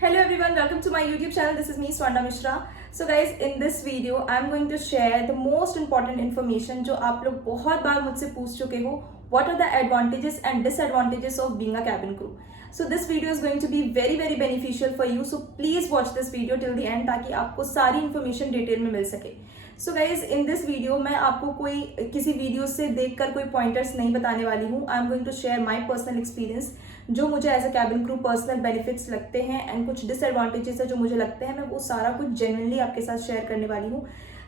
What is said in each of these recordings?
Hello everyone, welcome to my YouTube channel. This is me Swanda Mishra. So guys, in this video I am going to share the most important information जो आप लोग बहुत बार मुझसे पूछ चुके हो. What are the advantages and disadvantages of being a cabin crew? So this video is going to be very beneficial for you. So please watch this video till the end ताकि आपको सारी information डिटेल में मिल सके. So guys in this video मैं आपको कोई किसी video से देखकर कोई पॉइंटर्स नहीं बताने वाली हूँ. I am going to share my personal experience जो मुझे as a cabin crew personal benefits लगते हैं एंड कुछ डिसएडवांटेजेस है जो मुझे लगते हैं. मैं वो सारा कुछ जेन्युइनली आपके साथ शेयर करने वाली हूँ.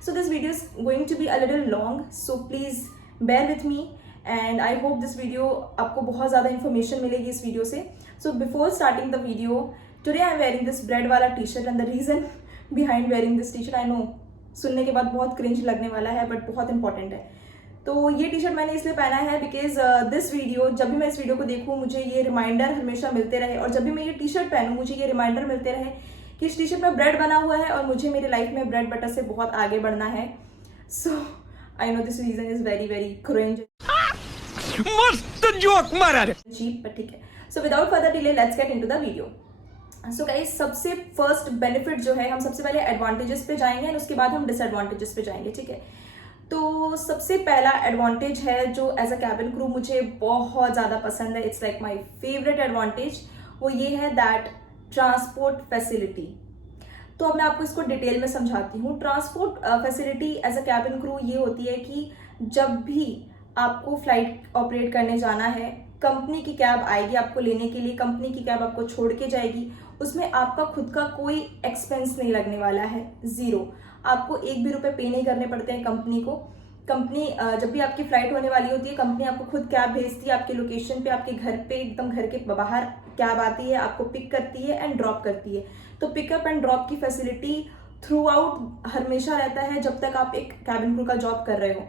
So this video is going to be a little long, so please bear with me and I hope this video आपको बहुत ज़्यादा इन्फॉर्मेशन मिलेगी इस वीडियो से. So before starting the video, today I am wearing this bread वाला T shirt and the reason behind wearing this T shirt, I know सुनने के बाद बहुत क्रिंज लगने वाला है बट बहुत इंपॉर्टेंट है. तो ये टी शर्ट मैंने इसलिए पहना है बिकॉज दिस वीडियो, जब भी मैं इस वीडियो को देखूँ मुझे ये रिमाइंडर हमेशा मिलते रहे और जब भी मैं ये टी शर्ट पहनूँ मुझे ये रिमाइंडर मिलते रहे कि इस टी शर्ट में ब्रेड बना हुआ है और मुझे मेरी लाइफ में ब्रेड बटर से बहुत आगे बढ़ना है. So I know this reason is very cringe. मस्त जोक मारा रे. चीप बट ठीक है. So without further delay let's get into the video. So guys सबसे फर्स्ट बेनिफिट जो है, हम सबसे पहले एडवांटेजेस पे जाएंगे और उसके बाद हम डिसएडवांटेजेस पे जाएंगे. ठीक है, तो सबसे पहला एडवांटेज है जो एज अ कैबिन क्रू मुझे बहुत ज़्यादा पसंद है, it's like my favourite advantage. वो ये है दैट ट्रांसपोर्ट फैसिलिटी. तो अब मैं आपको इसको डिटेल में समझाती हूँ. Transport facility as a cabin crew ये होती है कि जब भी आपको फ्लाइट ऑपरेट करने जाना है, कंपनी की कैब आएगी आपको लेने के लिए, कंपनी की कैब आपको छोड़ के जाएगी. उसमें आपका खुद का कोई एक्सपेंस नहीं लगने वाला है, जीरो. आपको एक भी रुपए पे नहीं करने पड़ते हैं कंपनी को. कंपनी जब भी आपकी फ्लाइट होने वाली होती है, कंपनी आपको खुद कैब भेजती है आपके लोकेशन पे, आपके घर पे, एकदम घर के बाहर कैब आती है, आपको पिक करती है एंड ड्रॉप करती है. तो पिकअप एंड ड्रॉप की फैसिलिटी थ्रू आउट हमेशा रहता है जब तक आप एक कैबिन क्रू का जॉब कर रहे हो.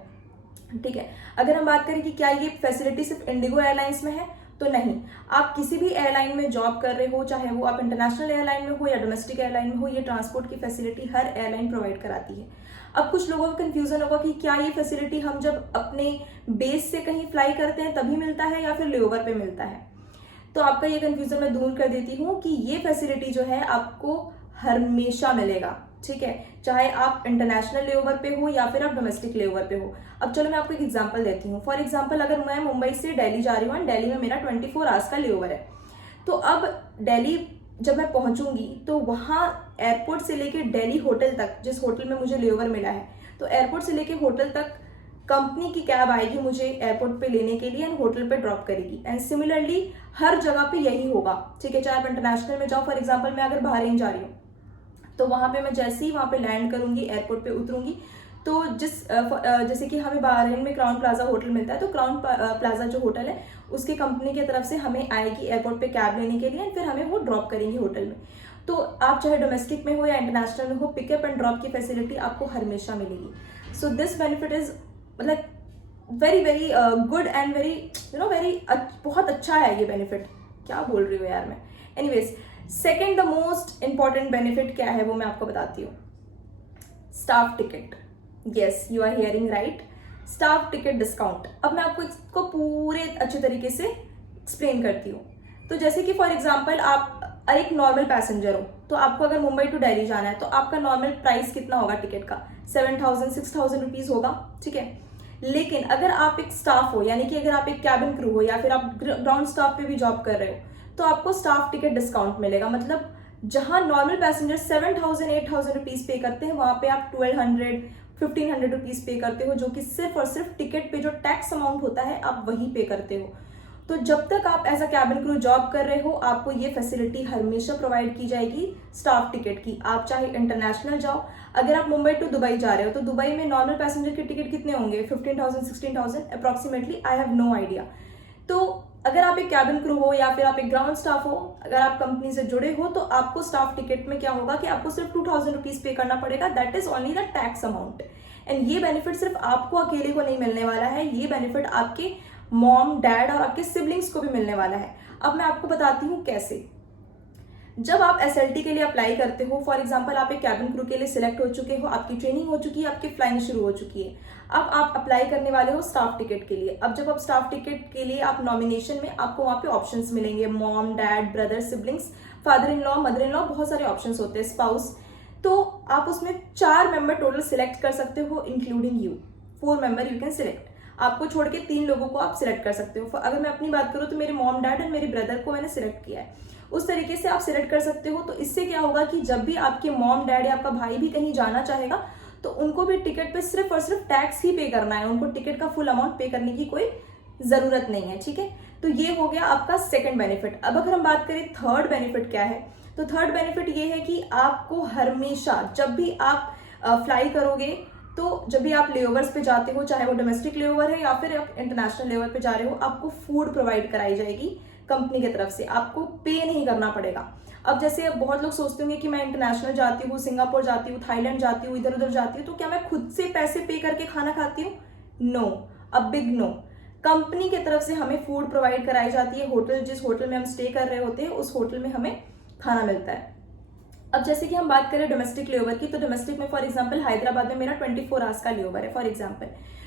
ठीक है, अगर हम बात करें कि क्या ये फैसिलिटी सिर्फ इंडिगो एयरलाइंस में है, तो नहीं. आप किसी भी एयरलाइन में जॉब कर रहे हो, चाहे वो आप इंटरनेशनल एयरलाइन में हो या डोमेस्टिक एयरलाइन में हो, ये ट्रांसपोर्ट की फैसिलिटी हर एयरलाइन प्रोवाइड कराती है. अब कुछ लोगों को कंफ्यूजन होगा कि क्या ये फैसिलिटी हम जब अपने बेस से कहीं फ्लाई करते हैं तभी मिलता है या फिर लेओवर पे मिलता है. तो आपका ये कंफ्यूजन मैं दूर कर देती हूँ कि ये फैसिलिटी जो है आपको हमेशा मिलेगा. ठीक है, चाहे आप इंटरनेशनल लेओवर पे हो या फिर आप डोमेस्टिक लेओवर पे हो. अब चलो मैं आपको एक एग्जांपल देती हूँ. फॉर एग्जांपल अगर मैं मुंबई से दिल्ली जा रही हूँ, दिल्ली में मेरा 24 आवर्स का लेओवर है. तो अब दिल्ली जब मैं पहुंचूंगी तो वहाँ एयरपोर्ट से लेके दिल्ली होटल तक, जिस होटल में मुझे लेओवर मिला है, तो एयरपोर्ट से लेके होटल तक कंपनी की कैब आएगी मुझे एयरपोर्ट पे लेने के लिए एंड होटल पे ड्रॉप करेगी. एंड सिमिलरली हर जगह पे यही होगा. ठीक है, चाहे आप इंटरनेशनल में जाओ, फॉर एग्जाम्पल मैं अगर बहरीन जा रही हूँ तो वहां पे मैं जैसे ही वहां पे लैंड करूंगी, एयरपोर्ट पे उतरूंगी, तो जैसे कि हमें बहरीन में क्राउन प्लाजा होटल मिलता है, तो क्राउन प्लाजा जो होटल है उसके कंपनी की तरफ से हमें आएगी एयरपोर्ट पे कैब लेने के लिए, फिर हमें वो ड्रॉप करेंगे होटल में. तो आप चाहे डोमेस्टिक में हो या इंटरनेशनल में हो, पिकअप एंड ड्रॉप की फैसिलिटी आपको हमेशा मिलेगी. सो दिस बेनिफिट इज मतलब वेरी गुड एंड वेरी बहुत अच्छा है ये बेनिफिट. क्या बोल रही हूँ यार मैं. Anyways, second the most important benefit क्या है वो मैं आपको बताती हूँ. Staff ticket. Yes, you are hearing right, staff ticket discount. अब मैं आपको इसको पूरे अच्छे तरीके से एक्सप्लेन करती हूँ. तो जैसे कि फॉर एग्जांपल आप एक नॉर्मल पैसेंजर हो, तो आपको अगर मुंबई टू दिल्ली जाना है तो आपका नॉर्मल प्राइस कितना होगा टिकट का? 7,000-6,000 रुपीज होगा. ठीक है, लेकिन अगर आप एक स्टाफ हो, यानी कि अगर आप एक कैबिन क्रू हो या फिर आप ग्राउंड स्टाफ पे भी जॉब कर रहे हो, तो आपको स्टाफ टिकट डिस्काउंट मिलेगा. मतलब जहां नॉर्मल पैसेंजर 7,000-8,000 रुपीज पे करते हैं, वहां पे आप 1,200-1,500 रुपीज पे करते हो, जो कि सिर्फ और सिर्फ टिकट पे जो टैक्स अमाउंट होता है आप वही पे करते हो. तो जब तक आप as a cabin crew job कर रहे हो, आपको ये फैसिलिटी हमेशा प्रोवाइड की जाएगी स्टाफ टिकट की. आप चाहे इंटरनेशनल जाओ, अगर आप मुंबई टू दुबई जा रहे हो तो दुबई में नॉर्मल पैसेंजर के टिकट कितने होंगे? 15,000-16,000 approximately, I have no idea. तो अगर आप एक कैबिन क्रू हो या फिर आप एक ग्राउंड स्टाफ हो, अगर आप कंपनी से जुड़े हो, तो आपको स्टाफ टिकट में क्या होगा कि आपको सिर्फ 2,000 रुपीज पे करना पड़ेगा. That is only the tax amount. And ये बेनिफिट सिर्फ आपको अकेले को नहीं मिलने वाला है, ये बेनिफिट आपके मॉम, डैड और आपके सिबलिंग्स को भी मिलने वाला है. अब मैं आपको बताती हूँ कैसे. जब आप एसएलटी के लिए अप्लाई करते हो, फॉर एग्जांपल आप एक कैबिन क्रू के लिए सिलेक्ट हो चुके हो, आपकी ट्रेनिंग हो चुकी है, आपकी फ्लाइंग शुरू हो चुकी है, अब आप अप्लाई करने वाले हो स्टाफ टिकट के लिए. अब जब आप स्टाफ टिकट के लिए आप नॉमिनेशन में, आपको वहां पे ऑप्शंस मिलेंगे, mom, dad, brother, siblings, father in law, mother in law, बहुत सारे ऑप्शंस होते हैं, स्पाउस। तो आप उसमें 4 मेंबर टोटल सिलेक्ट कर सकते हो including you, 4 member you can select. आपको छोड़ के 3 लोगों को आप सिलेक्ट कर सकते हो। अगर मैं अपनी बात करूँ तो मेरे मॉम डैड और मेरे ब्रदर को मैंने सिलेक्ट किया है, उस तरीके से आप सिलेक्ट कर सकते हो। तो इससे क्या होगा कि जब भी आपके मॉम डैड या आपका भाई भी कहीं जाना चाहेगा तो उनको भी टिकट पे सिर्फ और सिर्फ टैक्स ही पे करना है, उनको टिकट का फुल अमाउंट पे करने की कोई जरूरत नहीं है, ठीक है। तो ये हो गया आपका सेकंड बेनिफिट। अब अगर हम बात करें थर्ड बेनिफिट क्या है, तो थर्ड बेनिफिट ये है कि आपको हमेशा जब भी आप फ्लाई करोगे, तो जब भी आप लेओवर्स पे जाते हो, चाहे वो डोमेस्टिक लेओवर है या फिर आप इंटरनेशनल लेओवर पे जा रहे हो, आपको फूड प्रोवाइड कराई जाएगी कंपनी की तरफ से, आपको पे नहीं करना पड़ेगा। अब जैसे अब बहुत लोग सोचते होंगे कि मैं इंटरनेशनल जाती हूँ, सिंगापुर जाती हूँ, थाईलैंड जाती हूँ, इधर उधर जाती हूँ, तो क्या मैं खुद से पैसे पे करके खाना खाती हूँ? No, a big no. Company की तरफ से हमें फूड प्रोवाइड कराई जाती है। होटल, जिस होटल में हम स्टे कर रहे होते हैं उस होटल में हमें खाना मिलता है। अब जैसे कि हम बात करें डोमेस्टिक लेओवर की, तो डोमेस्टिक में फॉर एग्जांपल हैदराबाद में मेरा 24 आवर्स का लेओवर है फॉर एग्जांपल।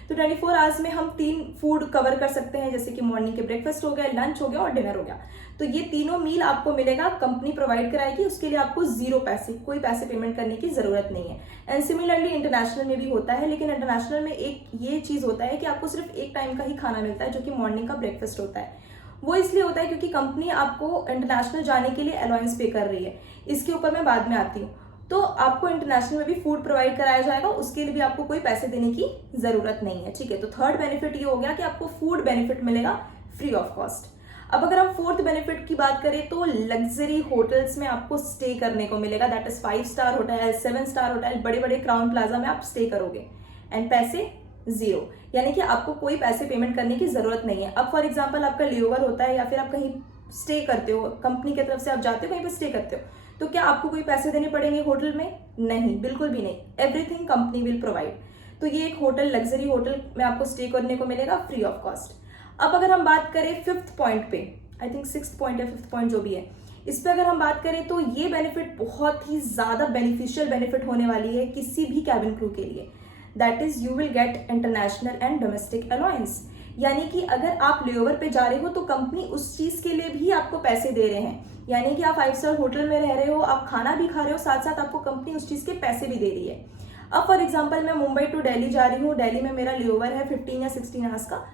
तो 24 आवर्स में हम 3 फूड कवर कर सकते हैं, जैसे कि मॉर्निंग के ब्रेकफास्ट हो गया, लंच हो गया और डिनर हो गया। तो ये तीनों मील आपको मिलेगा, कंपनी प्रोवाइड कराएगी, उसके लिए आपको 0 पैसे, कोई पैसे पेमेंट करने की जरूरत नहीं है। एंड सिमिलरली इंटरनेशनल में भी होता है, लेकिन इंटरनेशनल में एक ये चीज होता है कि आपको सिर्फ एक टाइम का ही खाना मिलता है, जो कि मॉर्निंग का ब्रेकफास्ट होता है। वो इसलिए होता है क्योंकि कंपनी आपको इंटरनेशनल जाने के लिए अलाउंस पे कर रही है। इसके ऊपर मैं बाद में आती हूँ। तो आपको इंटरनेशनल में भी फूड प्रोवाइड कराया जाएगा, उसके लिए भी आपको कोई पैसे देने की जरूरत नहीं है, ठीक है। तो थर्ड बेनिफिट ये हो गया कि आपको फूड बेनिफिट मिलेगा फ्री ऑफ कॉस्ट। अब अगर हम फोर्थ बेनिफिट की बात करें तो लग्जरी होटल्स में आपको स्टे करने को मिलेगा, that is 5 star hotel, 7 star hotel, बड़े बड़े क्राउन प्लाजा में आप स्टे करोगे एंड पैसे 0, यानी कि आपको कोई पैसे पेमेंट करने की जरूरत नहीं है। अब फॉर एग्जाम्पल आपका लेओवर होता है या फिर आप कहीं स्टे करते हो, कंपनी की तरफ से आप जाते हो कहीं पर स्टे करते हो, तो क्या आपको कोई पैसे देने पड़ेंगे होटल में? नहीं, बिल्कुल भी नहीं, एवरीथिंग कंपनी विल प्रोवाइड। तो ये एक होटल, लग्जरी होटल में आपको स्टे करने को मिलेगा फ्री ऑफ कॉस्ट। अब अगर हम बात करें 5th पॉइंट पे, आई थिंक 6th पॉइंट या 5th पॉइंट जो भी है, इस पे अगर हम बात करें तो ये बेनिफिट बहुत ही ज्यादा बेनिफिशियल बेनिफिट होने वाली है किसी भी कैबिन क्रू के लिए, that is you will get international and domestic allowance. यानी कि अगर आप लेओवर पे जा रहे हो तो कंपनी उस चीज के लिए भी आपको पैसे दे रहे हैं, यानी कि आप 5 स्टार होटल में रह रहे हो, आप खाना भी खा रहे हो, साथ साथ आपको कंपनी उस चीज के पैसे भी दे रही है। अब फॉर एग्जांपल मैं मुंबई टू दिल्ली जा रही हूँ, दिल्ली में मेरा लेओवर है 15 या 16 आवर्स का,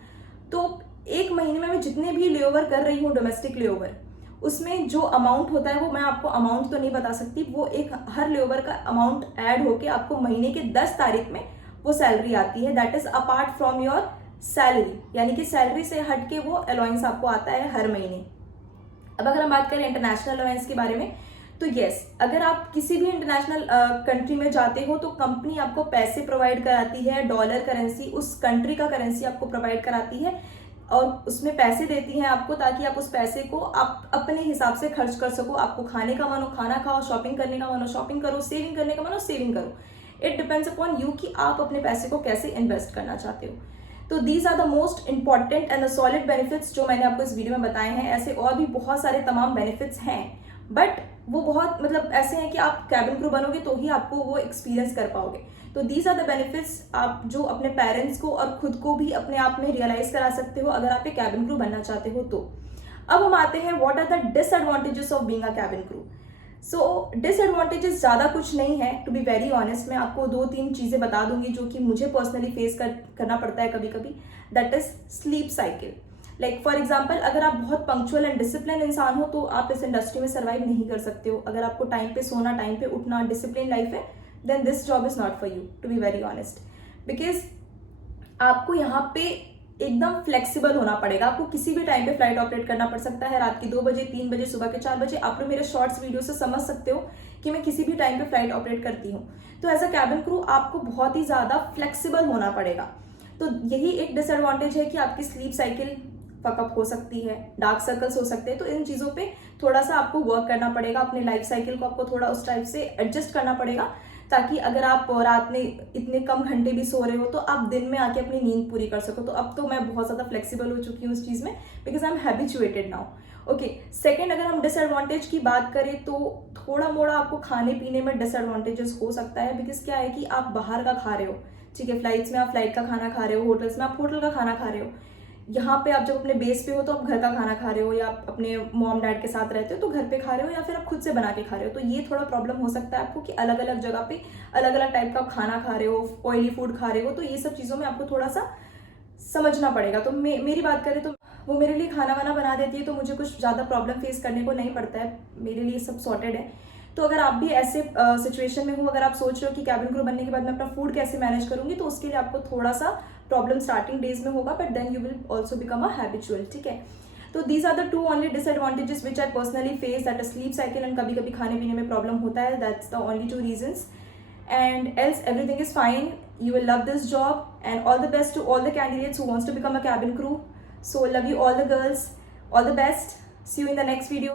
तो एक महीने में मैं जितने भी लेओवर कर रही हूँ डोमेस्टिक लेओवर, उसमें जो अमाउंट होता है वो मैं आपको अमाउंट तो नहीं बता सकती, वो एक हर लेओवर का अमाउंट ऐड होके आपको महीने के 10 तारीख में वो सैलरी आती है, that is apart from your salary, यानी कि सैलरी से हट के वो अलाउंस आपको आता है हर महीने। अब अगर हम बात करें इंटरनेशनल अलाउंस के बारे में, तो यस, अगर आप किसी भी इंटरनेशनल कंट्री में जाते हो तो कंपनी आपको पैसे प्रोवाइड कराती है, डॉलर करेंसी, उस कंट्री का करेंसी आपको प्रोवाइड कराती है और उसमें पैसे देती हैं आपको, ताकि आप उस पैसे को आप अपने हिसाब से खर्च कर सको। आपको खाने का मन हो खाना खाओ, शॉपिंग करने का मन हो शॉपिंग करो, सेविंग करने का मन हो सेविंग करो। इट डिपेंड्स अपॉन यू कि आप अपने पैसे को कैसे इन्वेस्ट करना चाहते हो। तो these are the most important and the solid benefits जो मैंने आपको इस वीडियो में बताए हैं। ऐसे और भी बहुत सारे तमाम बेनिफिट्स हैं, बट वो बहुत मतलब ऐसे हैं कि आप कैबिन क्रू बनोगे तो ही आपको वो एक्सपीरियंस कर पाओगे। तो दीज आर द बेनिफिट्स आप जो अपने पेरेंट्स को और खुद को भी अपने आप में रियलाइज करा सकते हो अगर आप एक कैबिन क्रू बनना चाहते हो। तो अब हम आते हैं what are the disadvantages of being a cabin crew. So disadvantages ज्यादा कुछ नहीं है, टू बी वेरी ऑनेस्ट। मैं आपको 2-3 चीजें बता दूंगी जो कि मुझे पर्सनली फेस करना पड़ता है कभी कभी, that is sleep cycle. Like for example, अगर आप बहुत पंक्चुअल एंड डिसिप्लिन इंसान हो तो आप इस इंडस्ट्री में सर्वाइव नहीं कर सकते हो। अगर आपको टाइम पे सोना, टाइम पे उठना, डिसिप्लिन लाइफ है, then this job is not for you, to be very honest. Because आपको यहाँ पे एकदम फ्लेक्सिबल होना पड़ेगा। आपको किसी भी टाइम पे फ्लाइट ऑपरेट करना पड़ सकता है, रात के 2 बजे, 3 बजे, सुबह के 4 बजे। आप लोग मेरे शॉर्ट्स वीडियो से समझ सकते हो कि मैं किसी भी टाइम पे फ्लाइट ऑपरेट करती हूँ। तो एज अ कैबिन क्रू आपको बहुत ही ज्यादा फ्लेक्सिबल होना पड़ेगा। तो यही एक डिसएडवांटेज है कि आपकी स्लीप साइकिल फकअप हो सकती है, डार्क सर्कल्स हो सकते हैं। तो इन चीजों पे थोड़ा सा आपको वर्क करना पड़ेगा, अपने लाइफ साइकिल को आपको थोड़ा उस टाइप से एडजस्ट करना पड़ेगा, ताकि अगर आप रात में इतने कम घंटे भी सो रहे हो तो आप दिन में आके अपनी नींद पूरी कर सको। तो अब तो मैं बहुत ज्यादा फ्लेक्सिबल हो चुकी हूँ उस चीज में, because I am habituated now. Okay, second, अगर हम डिसएडवांटेज की बात करें तो थोड़ा मोड़ा आपको खाने पीने में डिसएडवांटेजेस हो सकता है। बिकॉज क्या है कि आप बाहर का खा रहे हो, ठीक है, फ्लाइट्स में आप फ्लाइट का खाना खा रहे हो, होटल्स में आप होटल का खाना खा रहे हो। यहाँ पे आप जब अपने बेस पे हो तो आप घर का खाना खा रहे हो, या आप अपने मॉम डैड के साथ रहते हो तो घर पे खा रहे हो, या फिर आप खुद से बना के खा रहे हो, तो ये थोड़ा प्रॉब्लम हो सकता है आपको कि अलग अलग जगह पे अलग अलग टाइप का खाना खा रहे हो, ऑयली फूड खा रहे हो, तो ये सब चीज़ों में आपको थोड़ा सा समझना पड़ेगा। तो मेरी बात करें तो वो मेरे लिए खाना वाना बना देती है, तो मुझे कुछ ज़्यादा प्रॉब्लम फेस करने को नहीं पड़ता है, मेरे लिए सब सॉर्टेड है। तो अगर आप भी ऐसे सिचुएशन में हो, अगर आप सोच रहे हो कि कैबिन क्रू बनने के बाद मैं अपना फूड कैसे मैनेज करूंगी, तो उसके लिए आपको थोड़ा सा प्रॉब्लम स्टार्टिंग डेज में होगा, but then you will also become a habitual, ठीक है। तो these are the two only disadvantages which I personally face, that sleep cycle and कभी कभी खाने पीने में प्रॉब्लम होता है, that's the only 2 reasons, and else everything is fine. You will love this job, and all the best to all the candidates who wants to become a cabin crew. So love you all the girls, all the best. See you in the next video.